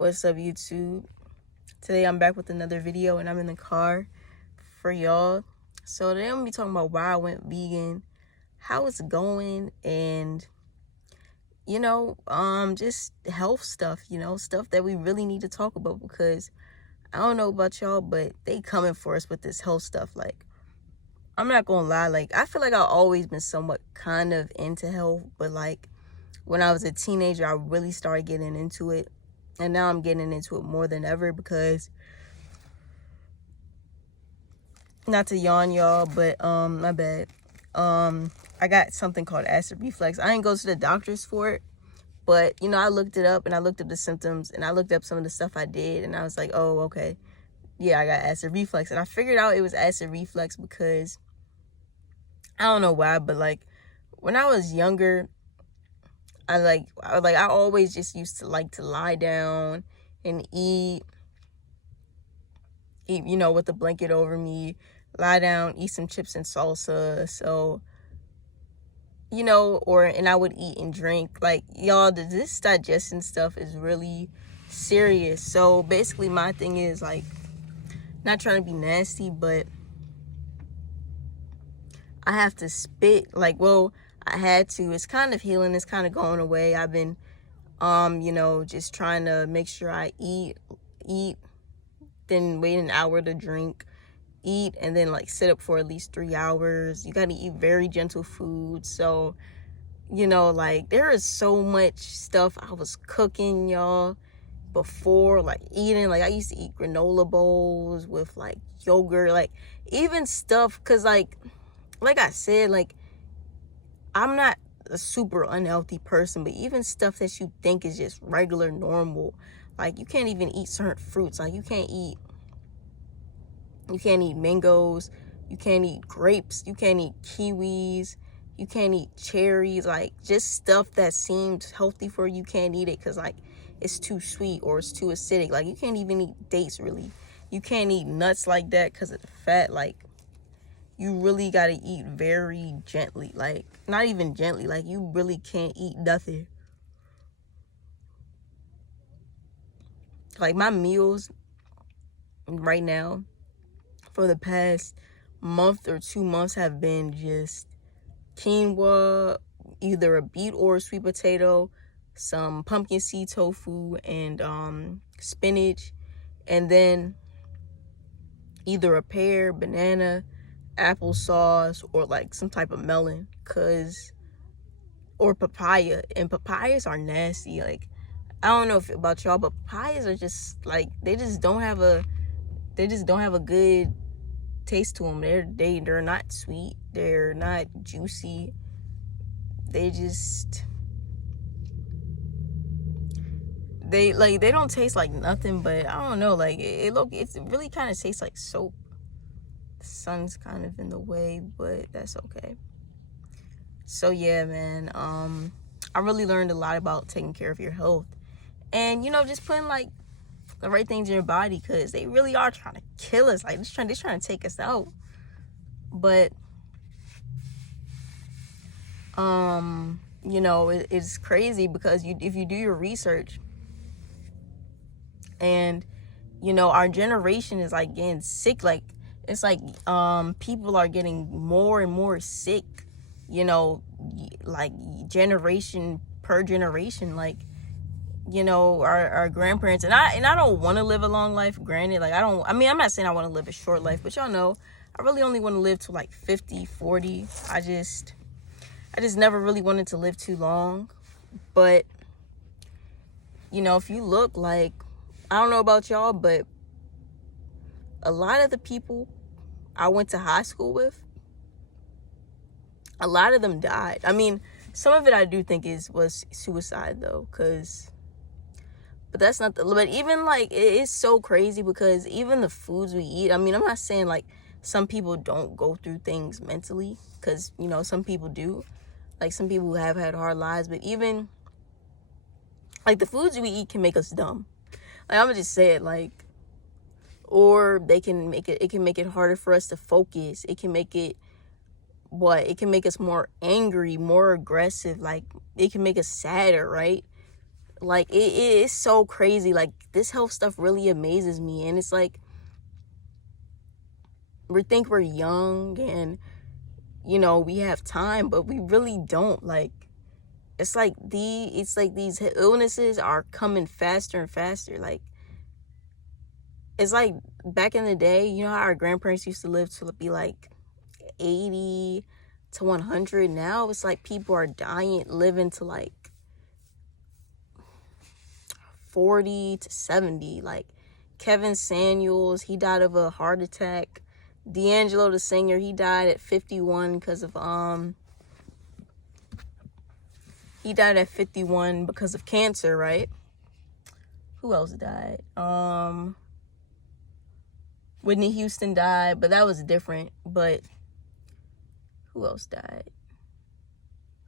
What's up, YouTube? Today I'm back with another video and I'm in the car for y'all. So today I'm gonna be talking about why I went vegan, how it's going, and just health stuff, stuff that we really need to talk about, because I don't know about y'all, but they coming for us with this health stuff. Like, I'm not gonna lie, like, I feel like I've always been somewhat kind of into health, but like when I was a teenager, I really started getting into it. And now I'm getting into it more than ever because, not to yawn y'all, but my bad. I got something called acid reflux. I didn't go to the doctors for it, but I looked it up and I looked up the symptoms and I looked up some of the stuff I did, and I was like, oh, okay. Yeah, I got acid reflux. And I figured out it was acid reflux because I don't know why, but like when I was younger, I always just used to like to lie down and eat, with the blanket over me, lie down, eat some chips and salsa. So, and I would eat and drink. Like, y'all, this digestion stuff is really serious. So basically my thing is, like, not trying to be nasty, but I have to spit. Like, well, I had to. It's kind of healing. It's kind of going away. I've been, just trying to make sure I eat, then wait an hour to drink, eat, and then like sit up for at least 3 hours. You got to eat very gentle food. So, like, there is so much stuff I was cooking, y'all, before, like eating. Like, I used to eat granola bowls with like yogurt, like even stuff, because like I said, like, I'm not a super unhealthy person, but even stuff that you think is just regular, normal, like you can't even eat certain fruits. Like, you can't eat mangoes, you can't eat grapes, you can't eat kiwis, you can't eat cherries. Like, just stuff that seems healthy for you, can't eat it because like it's too sweet or it's too acidic. Like, you can't even eat dates, really. You can't eat nuts like that because of the fat. Like, you really got to eat very gently. Like, not even gently, like you really can't eat nothing. Like, my meals right now for the past month or 2 months have been just quinoa, either a beet or a sweet potato, some pumpkin seed tofu, and spinach, and then either a pear, banana, applesauce, or like some type of melon, or papaya. And papayas are nasty. Like, I don't know about y'all, but papayas are just like, they just don't have a good taste to them. They're not sweet, they're not juicy, they don't taste like nothing. But I don't know, like, it really kind of tastes like soap. The sun's kind of in the way, but that's okay. So yeah, man, I really learned a lot about taking care of your health, and just putting like the right things in your body, because they really are trying to kill us. Like, they're trying to take us out. But it's crazy because if you do your research, and our generation is like getting sick. Like, it's like people are getting more and more sick, like generation per generation. Like, our grandparents, and I don't want to live a long life, granted. Like, I'm not saying I want to live a short life, but y'all know I really only want to live to like 50, 40. I just never really wanted to live too long. But if you look, like, I don't know about y'all, but a lot of the people I went to high school with, a lot of them died. I mean, some of it I do think was suicide, though, but that's not but even, like, it is so crazy because even the foods we eat, I mean, I'm not saying like some people don't go through things mentally, because some people do, like some people who have had hard lives, but even like the foods we eat can make us dumb. Like, I'm gonna just say it, like, or it can make it harder for us to focus. It can make it us more angry, more aggressive. Like, it can make us sadder, right? Like, it is so crazy. Like, this health stuff really amazes me. And it's like, we think we're young and, you know, we have time, but we really don't. Like, it's like these illnesses are coming faster and faster. Like, it's like back in the day, you know how our grandparents used to live to be like 80 to 100. Now it's like people are dying, living to like 40 to 70. Like Kevin Samuels, he died of a heart attack. D'Angelo, the singer, he died at 51 because of he died at 51 because of cancer, right? Who else died? Whitney Houston died, but that was different. But who else died?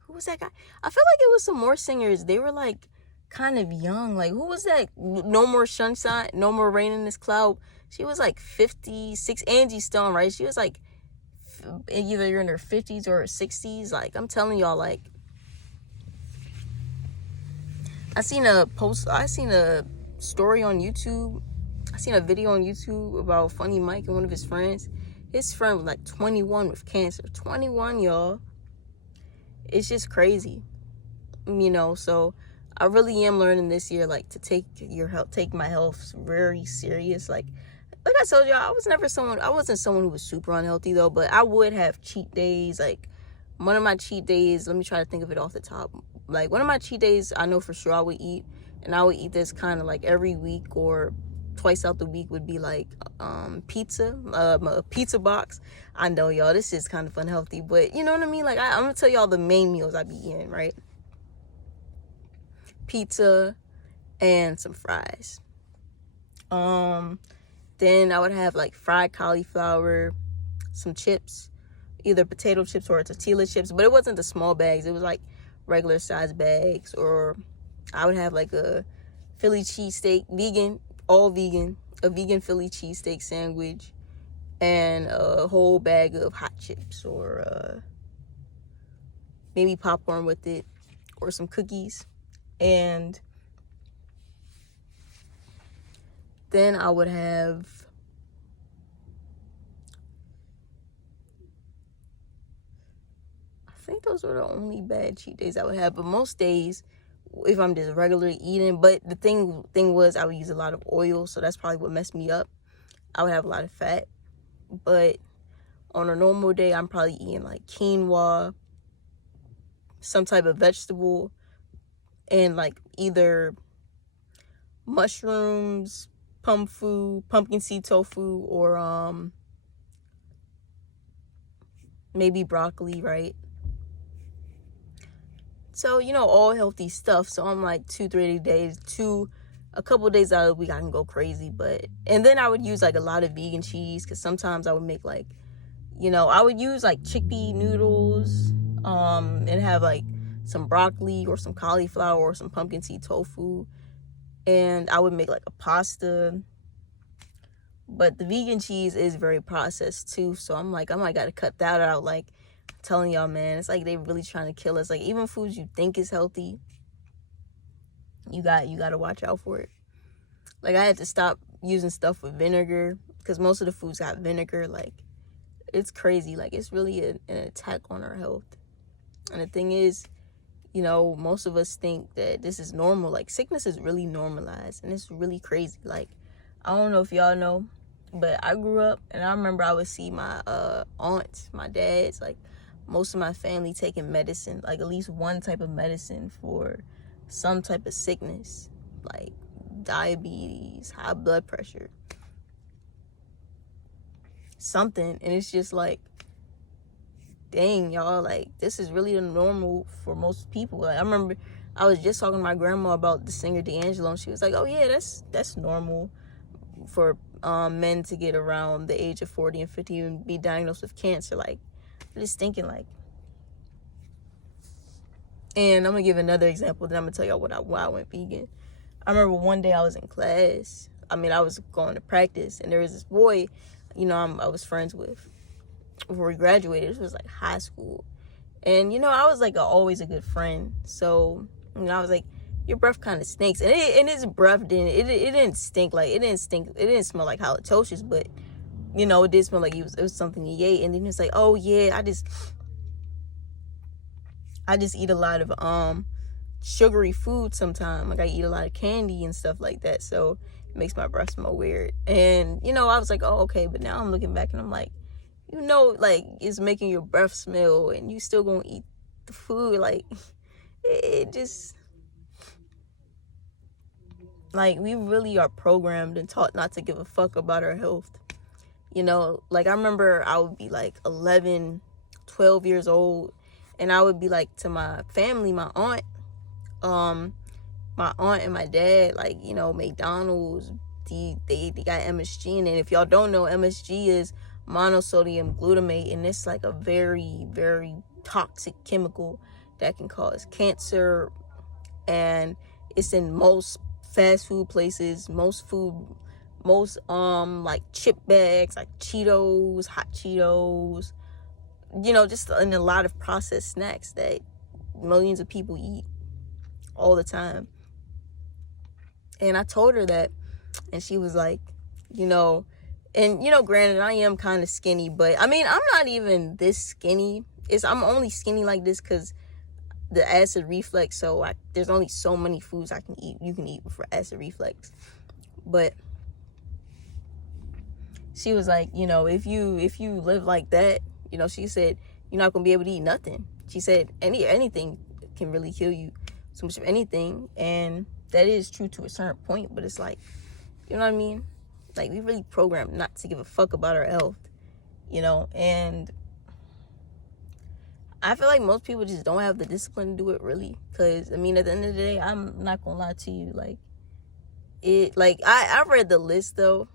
Who was that guy? I feel like it was some more singers. They were like kind of young. Like, who was that? No More Sunshine, No More Rain in This Cloud. She was like 56. Angie Stone, right? She was like either in her 50s or her 60s. Like, I'm telling y'all, like, I seen a story on YouTube. I seen a video on YouTube about Funny Mike and one of his friends. His friend was like 21 with cancer. 21, y'all. It's just crazy. You know, so I really am learning this year, like, to take my health very serious. Like I told y'all, I wasn't someone who was super unhealthy though, but I would have cheat days. Like, one of my cheat days, let me try to think of it off the top. Like, one of my cheat days, I know for sure I would eat, and I would eat this kind of like every week or twice out the week would be like pizza, a pizza box. I know, y'all, this is kind of unhealthy, but you know what I mean? Like, I'm gonna tell y'all the main meals I be eating, right? Pizza and some fries. Then I would have like fried cauliflower, some chips, either potato chips or tortilla chips, but it wasn't the small bags. It was like regular size bags. Or I would have like a Philly cheesesteak, a vegan Philly cheesesteak sandwich, and a whole bag of hot chips, or maybe popcorn with it, or some cookies. And then I would have I think those were the only bad cheat days I would have. But most days, if I'm just regularly eating, but the thing was, I would use a lot of oil, so that's probably what messed me up. I would have a lot of fat. But on a normal day, I'm probably eating like quinoa, some type of vegetable, and like either mushrooms, pumpkin seed tofu, or maybe broccoli, right? So, you know, all healthy stuff. So I'm like 2-3 days, a couple of days out of the week I can go crazy. And then I would use like a lot of vegan cheese, because sometimes I would make like, you know, I would use like chickpea noodles, and have like some broccoli or some cauliflower or some pumpkin seed tofu, and I would make like a pasta. But the vegan cheese is very processed too, so I'm like, I might gotta cut that out. Like, I'm telling y'all, man, it's like they really trying to kill us. Like, even foods you think is healthy, you gotta watch out for it. Like, I had to stop using stuff with vinegar, because most of the foods got vinegar. Like, it's crazy. Like, it's really an attack on our health. And the thing is, you know, most of us think that this is normal. Like, sickness is really normalized, and it's really crazy. Like, I don't know if y'all know, but I grew up, and I remember I would see my aunts, my dads, like most of my family taking medicine, like at least one type of medicine for some type of sickness, like diabetes, high blood pressure, something. And it's just like, dang, y'all, like, this is really the normal for most people. Like, I remember I was just talking to my grandma about the singer D'Angelo, and she was like, oh yeah, that's normal for men to get around the age of 40 and 50 and be diagnosed with cancer. Like, I'm just thinking, like, and I'm gonna give another example, then I'm gonna tell y'all why I went vegan. I remember one day I was in class. I was going to practice, and there was this boy, you know, I was friends with before we graduated. This was like high school, and you know, I was like always a good friend. So, you know, I was like, your breath kind of stinks. And his breath didn't stink like, it didn't smell like halitosis, but you know, it did smell like it was something he ate. And then it's like, oh yeah, I just eat a lot of sugary food sometimes. Like I eat a lot of candy and stuff like that, so it makes my breath smell weird. And you know, I was like, oh okay, but now I'm looking back and I'm like, you know, like it's making your breath smell and you still gonna eat the food. Like it just, like, we really are programmed and taught not to give a fuck about our health. You know, like I remember I would be like 11, 12 years old, and I would be like to my family, my aunt and my dad, like, you know, McDonald's, they got MSG in it. If y'all don't know, MSG is monosodium glutamate, and it's like a very, very toxic chemical that can cause cancer. And it's in most fast food places, most like chip bags, like Cheetos, hot Cheetos, you know, just in a lot of processed snacks that millions of people eat all the time. And I told her that, and she was like, you know, and you know, granted, I am kind of skinny, but I mean, I'm not even this skinny. I'm only skinny like this because the acid reflux. So there's only so many foods I can eat. You can eat for acid reflux. But she was like, you know, if you live like that, you know, she said you're not gonna be able to eat nothing. She said anything can really kill you, so much of anything. And that is true to a certain point, but it's like, you know what I mean? Like, we really programmed not to give a fuck about our health, you know. And I feel like most people just don't have the discipline to do it, really. Because, I mean, at the end of the day, I'm not gonna lie to you. Like, I read the list, though.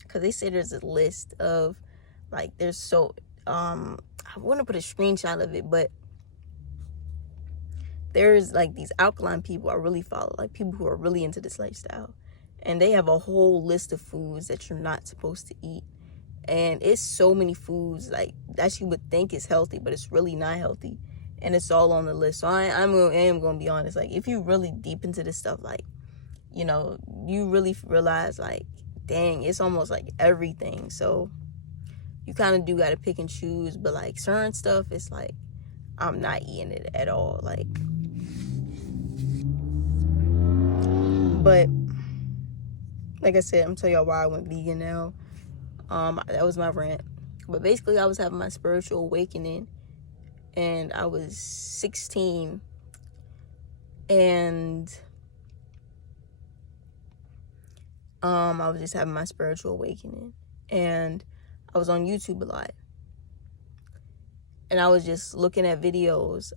Because they say there's a list of, like, I want to put a screenshot of it, but there's, like, these alkaline people I really follow. Like, people who are really into this lifestyle. And they have a whole list of foods that you're not supposed to eat. And it's so many foods like that you would think is healthy, but it's really not healthy. And it's all on the list. So I am going to be honest. Like, if you really deep into this stuff, like, you know, you really realize, like, dang, it's almost like everything. So you kind of do got to pick and choose. But, like, certain stuff, it's like, I'm not eating it at all. Like, but like I said, I'm telling y'all why I went vegan now. That was my rant. But basically, I was having my spiritual awakening, and I was 16, and I was just having my spiritual awakening, and I was on YouTube a lot, and I was just looking at videos,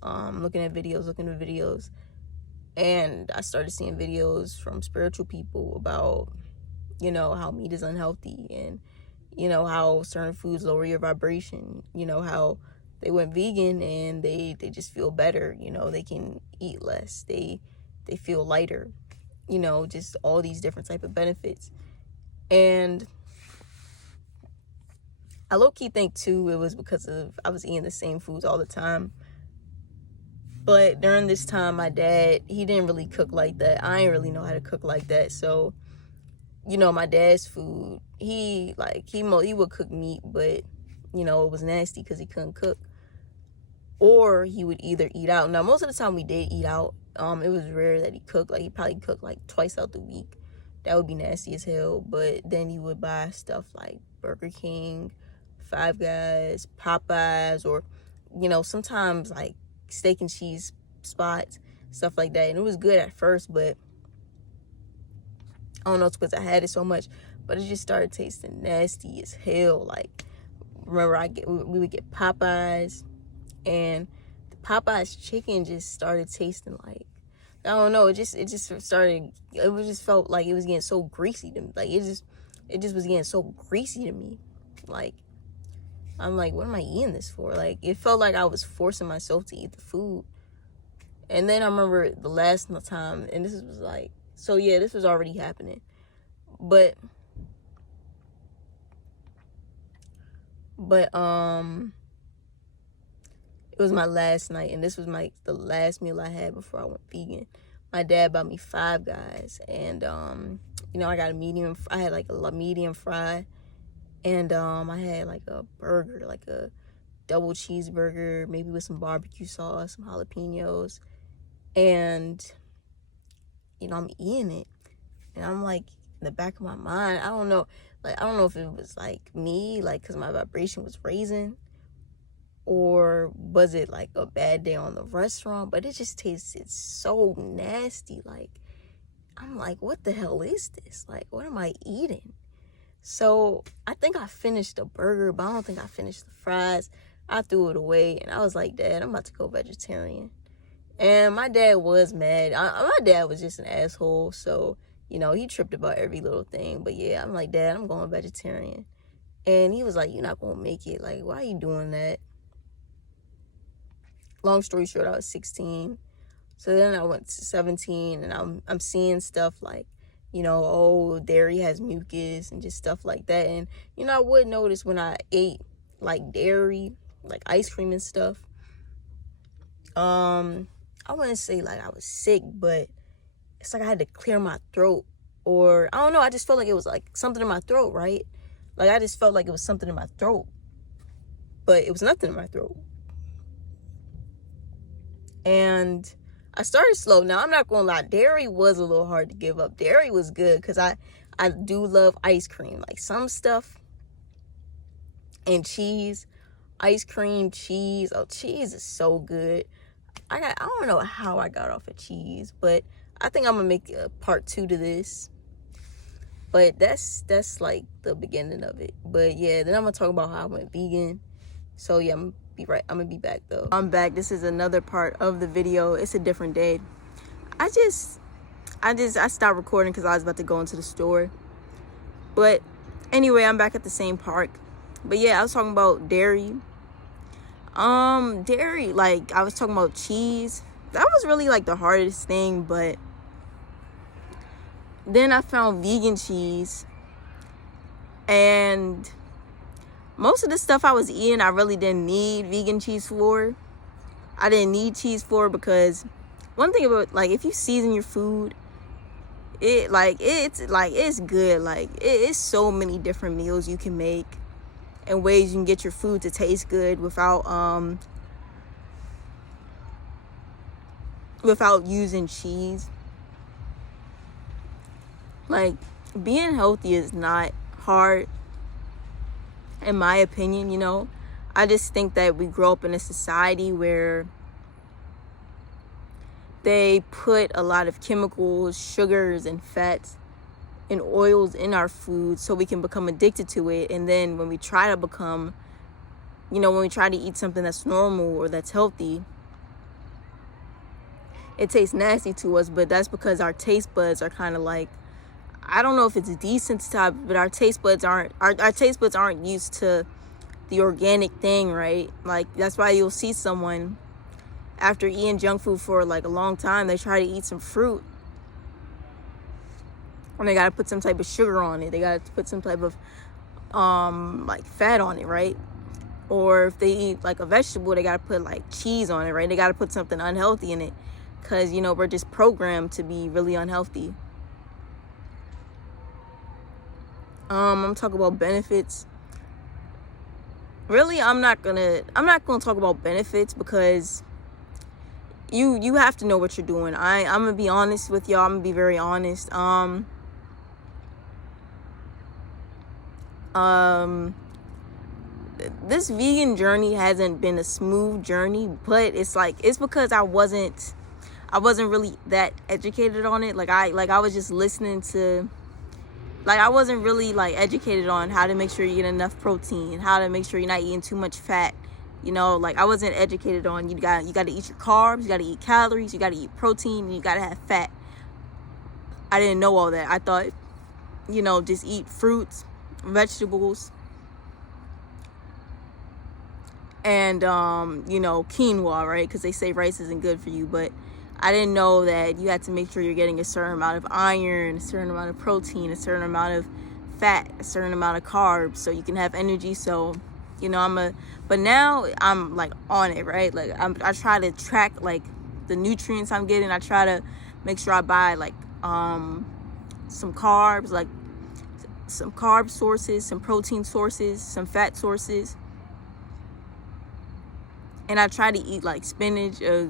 and I started seeing videos from spiritual people about, you know, how meat is unhealthy, and you know, how certain foods lower your vibration, you know, how they went vegan and they just feel better, you know, they can eat less, they feel lighter, you know, just all these different type of benefits. And I low-key think too it was because of I was eating the same foods all the time. But during this time, my dad, he didn't really cook like that. I didn't really know how to cook like that. So, you know, my dad's food, he would cook meat, but, you know, it was nasty because he couldn't cook. Or he would either eat out. Now, most of the time we did eat out. It was rare that he cooked. Like, he probably cooked like twice out the week. That would be nasty as hell. But then he would buy stuff like Burger King, Five Guys, Popeyes, or, you know, sometimes like steak and cheese spots, stuff like that. And it was good at first, but I don't know, it's because I had it so much, but it just started tasting nasty as hell. Like, remember we would get Popeyes, and the Popeyes chicken just started tasting like, I don't know, it just felt like it was getting so greasy to me. Like, it just was getting so greasy to me. Like, I'm like, what am I eating this for? Like, it felt like I was forcing myself to eat the food. And then I remember the last time, and this was like, so yeah, this was already happening. But it was my last night, and this was the last meal I had before I went vegan. my dad bought me Five Guys, and you know, I got I had like a medium fry, and I had like a burger, like a double cheeseburger, maybe with some barbecue sauce, some jalapenos, and you know, I'm eating it, and I'm like, in the back of my mind, I don't know, like, I don't know if it was like me, like, because my vibration was raising, or was it like a bad day on the restaurant, but it just tasted so nasty. Like, I'm like, what the hell is this? Like, what am I eating? So I think I finished the burger, but I don't think I finished the fries. I threw it away, and I was like, Dad, I'm about to go vegetarian. And my dad was mad. My dad was just an asshole, so, you know, he tripped about every little thing. But yeah, I'm like, Dad, I'm going vegetarian. And he was like, you're not going to make it. Like, why are you doing that? Long story short, I was 16. So then I went to 17, and I'm seeing stuff like, you know, oh, dairy has mucus and just stuff like that. And, you know, I would notice when I ate like dairy, like ice cream and stuff, I wouldn't say like I was sick, but it's like I had to clear my throat, or I don't know, I just felt like it was like something in my throat, right? Like, I just felt like it was something in my throat, but it was nothing in my throat. And I started slow. Now, I'm not gonna lie, dairy was a little hard to give up. Dairy was good because I do love ice cream, like some stuff, and cheese, ice cream, cheese. Oh, cheese is so good. I don't know how I got off of cheese, but I think I'm gonna make a part 2 to this. But that's like the beginning of it. But yeah, then I'm gonna talk about how I went vegan. So yeah, I'm gonna be back though. I'm back. This is another part of the video. It's a different day. I stopped recording because I was about to go into the store. But anyway, I'm back at the same park. But yeah, I was talking about dairy. Dairy, like, I was talking about cheese. That was really like the hardest thing, but then I found vegan cheese, and most of the stuff I was eating, I really didn't need vegan cheese for. I didn't need cheese for, because one thing about, like, if you season your food, it's good. Like, it's so many different meals you can make and ways you can get your food to taste good without using cheese. Like, being healthy is not hard, in my opinion, you know. I just think that we grow up in a society where they put a lot of chemicals, sugars, and fats and oils in our food so we can become addicted to it. And then when we try to become, you know, when we try to eat something that's normal or that's healthy, it tastes nasty to us. But that's because our taste buds are kind of like, I don't know if it's desensitized, but our taste buds aren't used to the organic thing, right? Like, that's why you'll see someone after eating junk food for like a long time, they try to eat some fruit, and they got to put some type of sugar on it. They got to put some type of like fat on it, right? Or if they eat like a vegetable, they got to put like cheese on it, right? They got to put something unhealthy in it, because, you know, we're just programmed to be really unhealthy. I'm talking about benefits. Really, I'm not gonna talk about benefits, because you have to know what you're doing. I'm gonna be honest with y'all. I'm gonna be very honest. This vegan journey hasn't been a smooth journey, but it's because I wasn't really that educated on it. I was just listening to, like, I wasn't really like educated on how to make sure you get enough protein, how to make sure you're not eating too much fat. You know, like, I wasn't educated on you got to eat your carbs, you got to eat calories, you got to eat protein, and you got to have fat. I didn't know all that. I thought, you know, just eat fruits, vegetables, and you know, quinoa, right? Because they say rice isn't good for you, but I didn't know that you had to make sure you're getting a certain amount of iron, a certain amount of protein, a certain amount of fat, a certain amount of carbs, so you can have energy. So, you know, but now I'm like on it, right? Like, I try to track like the nutrients I'm getting. I try to make sure I buy like some carbs, like some carb sources, some protein sources, some fat sources. And I try to eat like spinach a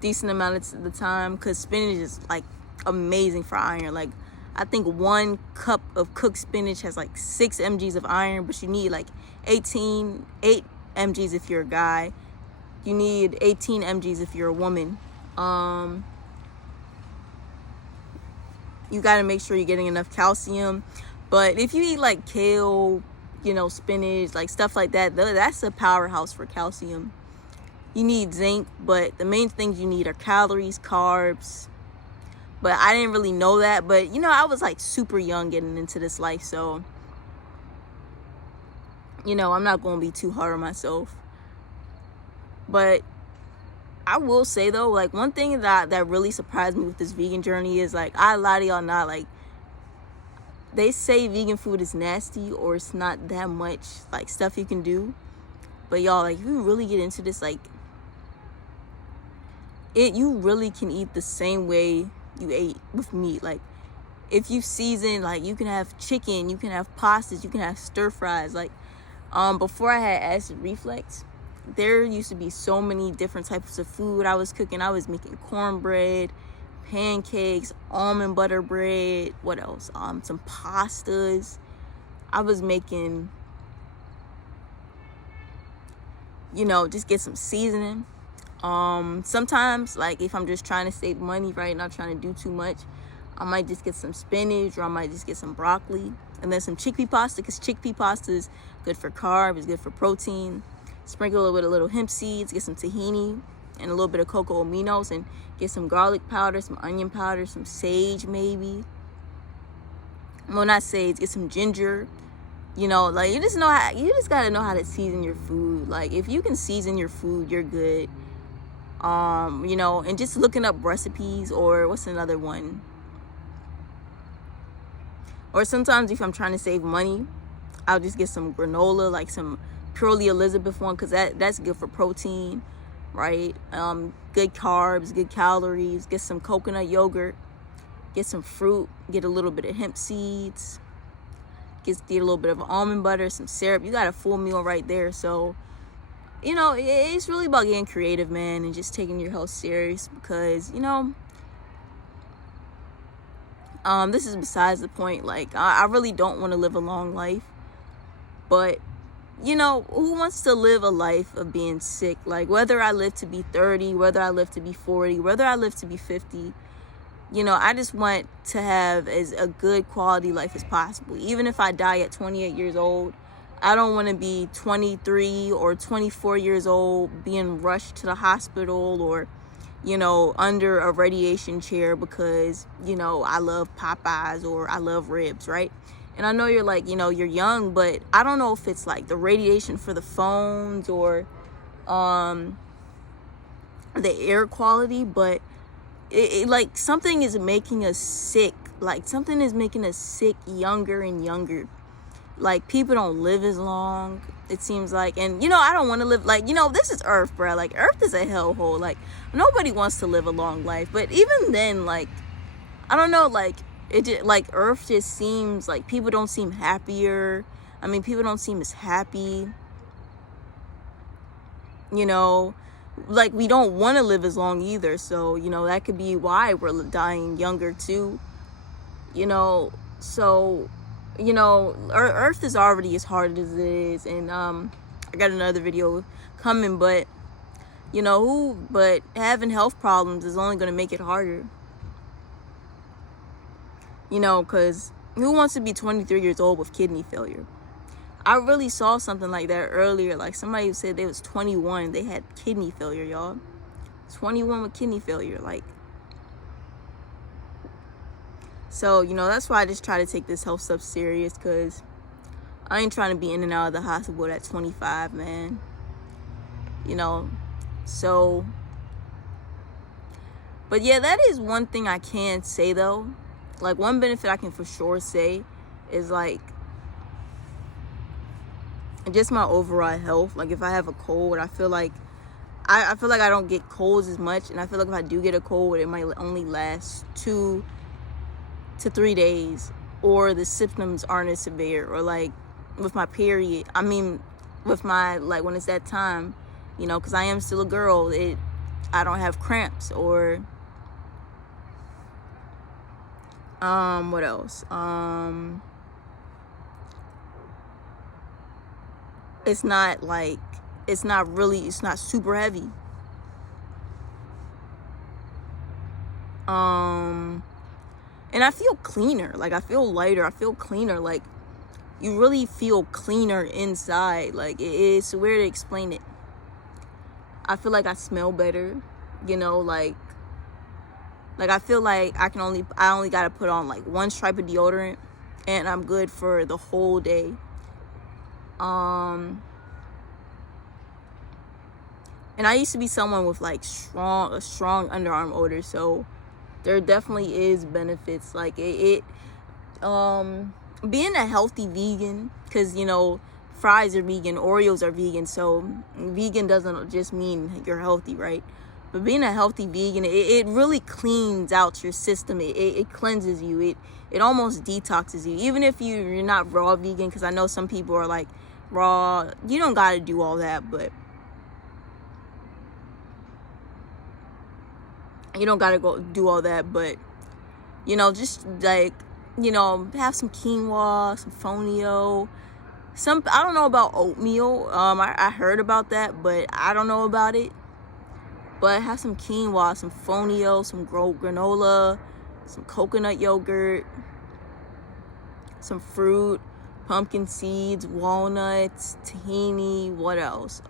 decent amount of the time, because spinach is like amazing for iron. Like I think 1 cup of cooked spinach has like 6 mgs of iron, but you need like 8 mgs if you're a guy. You need 18 mgs if you're a woman. You got to make sure you're getting enough calcium. But if you eat like kale, you know, spinach, like stuff like that, that's a powerhouse for calcium. You need zinc, but the main things you need are calories, carbs. But I didn't really know that. But, you know, I was like super young getting into this life. So, you know, I'm not going to be too hard on myself. But I will say, though, like one thing that really surprised me with this vegan journey is, like, I lie to y'all not, like, they say vegan food is nasty or it's not that much, like, stuff you can do. But y'all, like, if you really get into this, like, you really can eat the same way you ate with meat. Like, if you season, like, you can have chicken, you can have pastas, you can have stir fries. Like, before I had acid reflux, there used to be so many different types of food I was cooking. I was making cornbread, pancakes, almond butter bread, what else? Some pastas. I was making, you know, just get some seasoning. Sometimes, like, if I'm just trying to save money, right, not trying to do too much, I might just get some spinach, or I might just get some broccoli, and then some chickpea pasta, because chickpea pasta is good for carbs, it's good for protein. Sprinkle it with a little hemp seeds, get some tahini and a little bit of cocoa aminos, and get some garlic powder, some onion powder, some sage maybe. Well, not sage, get some ginger. You know, like, you just gotta know how to season your food. Like, if you can season your food, you're good. You know, and just looking up recipes, or what's another one? Or sometimes if I'm trying to save money, I'll just get some granola, like some Purely Elizabeth one, because that's good for protein, right? Good carbs, good calories. Get some coconut yogurt, get some fruit, get a little bit of hemp seeds, get a little bit of almond butter, some syrup. You got a full meal right there. So, you know, it's really about getting creative, man, and just taking your health serious, because, you know, this is besides the point. Like, I really don't want to live a long life, but, you know, who wants to live a life of being sick? Like, whether I live to be 30, whether I live to be 40, whether I live to be 50, you know, I just want to have as a good quality life as possible. Even if I die at 28 years old, I don't want to be 23 or 24 years old being rushed to the hospital, or, you know, under a radiation chair because, you know, I love Popeyes or I love ribs, right? And I know you're like, you know, you're young, but I don't know if it's like the radiation for the phones or the air quality, but it like something is making us sick. Like, something is making us sick younger and younger. Like, people don't live as long, it seems like. And, you know, I don't want to live, like, you know, this is Earth, bro. Like, Earth is a hellhole. Like, nobody wants to live a long life. But even then, like, I don't know, like, it just, like, Earth just seems like people don't seem happier. I mean, people don't seem as happy. You know, like, we don't want to live as long either. So, you know, that could be why we're dying younger too. You know, so, you know, Earth is already as hard as it is. And I got another video coming, but, you know, but having health problems is only going to make it harder. You know, because who wants to be 23 years old with kidney failure? I really saw something like that earlier. Like, somebody who said they was 21, they had kidney failure, y'all. 21 with kidney failure, like. So, you know, that's why I just try to take this health stuff serious, because I ain't trying to be in and out of the hospital at 25, man. You know, so. But yeah, that is one thing I can say, though. Like, one benefit I can for sure say is, like, just my overall health. Like, if I have a cold, I feel like I feel like I don't get colds as much, and I feel like if I do get a cold, it might only last 2 to 3 days, or the symptoms aren't as severe, or like with my period, I mean with my, like, when it's that time, you know, because I am still a girl, I don't have cramps, or what else, it's not like, it's not super heavy. And I feel cleaner, like I feel lighter, I feel cleaner, like you really feel cleaner inside. Like it's weird to explain it. I feel like I smell better, you know, like I feel like I only gotta put on like one stripe of deodorant and I'm good for the whole day. And I used to be someone with like a strong underarm odor, so there definitely is benefits. Like being a healthy vegan, because you know fries are vegan, Oreos are vegan, so vegan doesn't just mean you're healthy, right? But being a healthy vegan, it really cleans out your system. It cleanses you. It almost detoxes you. Even if you're not raw vegan, because I know some people are like, raw, you don't got to do all that, but you don't got to go do all that, but you know, just like, you know, have some quinoa, some fonio, I don't know about oatmeal. I heard about that, but I don't know about it. But have some quinoa, some fonio, some granola, some coconut yogurt, some fruit, pumpkin seeds, walnuts, tahini, what else?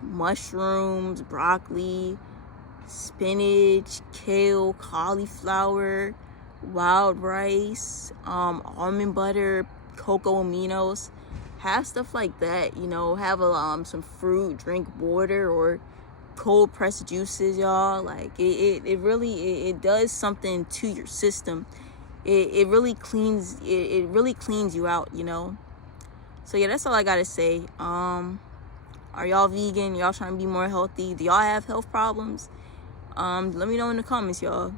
Mushrooms, broccoli, spinach, kale, cauliflower, wild rice, almond butter, cocoa aminos. Have stuff like that, you know. Have some fruit, drink water or cold pressed juices, y'all. Like it really does something to your system. It really cleans you out, you know. So yeah, that's all I gotta say. Are y'all vegan? Y'all trying to be more healthy? Do y'all have health problems? Let me know in the comments, y'all.